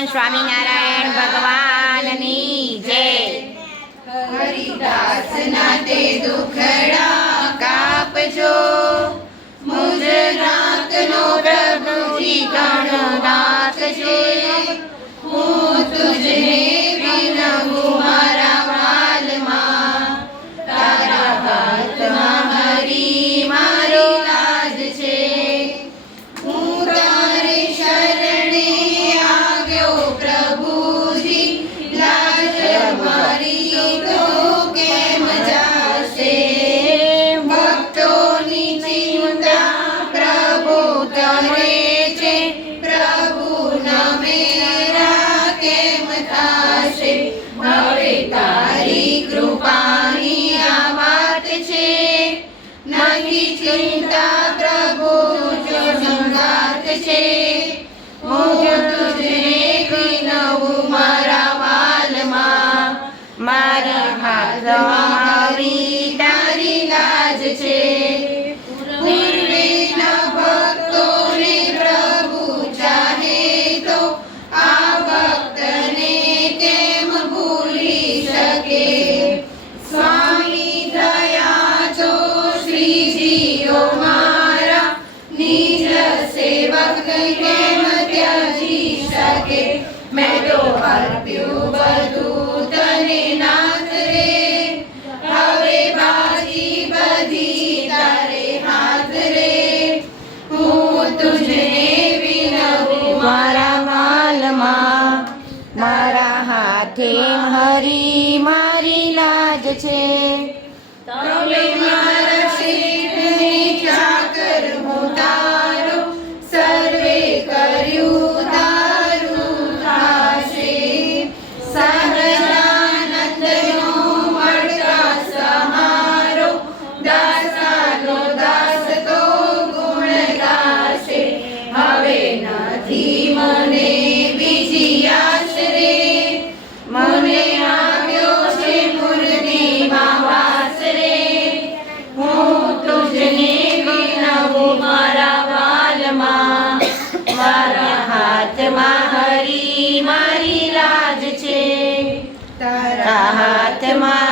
સચ્ચિદાનંદ સ્વામિનારાયણ ભગવાનની જય। હરિદાસના તે દુખડા કાપજો, મુજ નાથનો પ્રભુજી ગણનાથ છે। હું તુજને વિનવું મારા વાલમાં, તારા હાથમાં હરી મારી લાજ છે। હું તારી શરણે આવ્યો પ્રભુજી, લાજ મારી તો કેમ જાશે। ભક્તોની ચિંતા પ્રભુ કરે છે, પ્રભુના મેરા કેમ થાશે। હવે તારી કૃપાની આ વાત છે, નહીં ચિંતા પ્રભુ જો સંગાત છે। હું તુજને વિનવું મારા વાલમાં, મારી હાથમાં મારી તારી લાજ છે। પૂર્વેના ભક્તોને પ્રભુ ચાહે તો આ ભક્તને કેમ ભૂલી શકે। સ્વામી દયા છો શ્રીજીઓ મારા, નિજ સેવક કેમ ત્યજી શકે। મેં તો અર્પ્યું બધું તને નાથ રે, હવે બાજી બધી તારે હાથ રે। હું તુજને વિનવું મારા માલમાં, મારા હાથે હરી મારી લાજ છે। તમે મારા શેઠની ચાકર હું તારો, સર્વે કર્યું તારું થાશે। સહજાનંદનો મળતા સહારો, દાસાનો દાસ તો ગુણ ગાશે। હવે નથી મને બીજી આશ રે, મને આવ્યો છે મૂર્તિમાં વાસ રે। હું તુજને વિનવું મારા વાલમાં, મારા હાથમાં હરી મારી લાજ છે। તારા તારા હાથમાં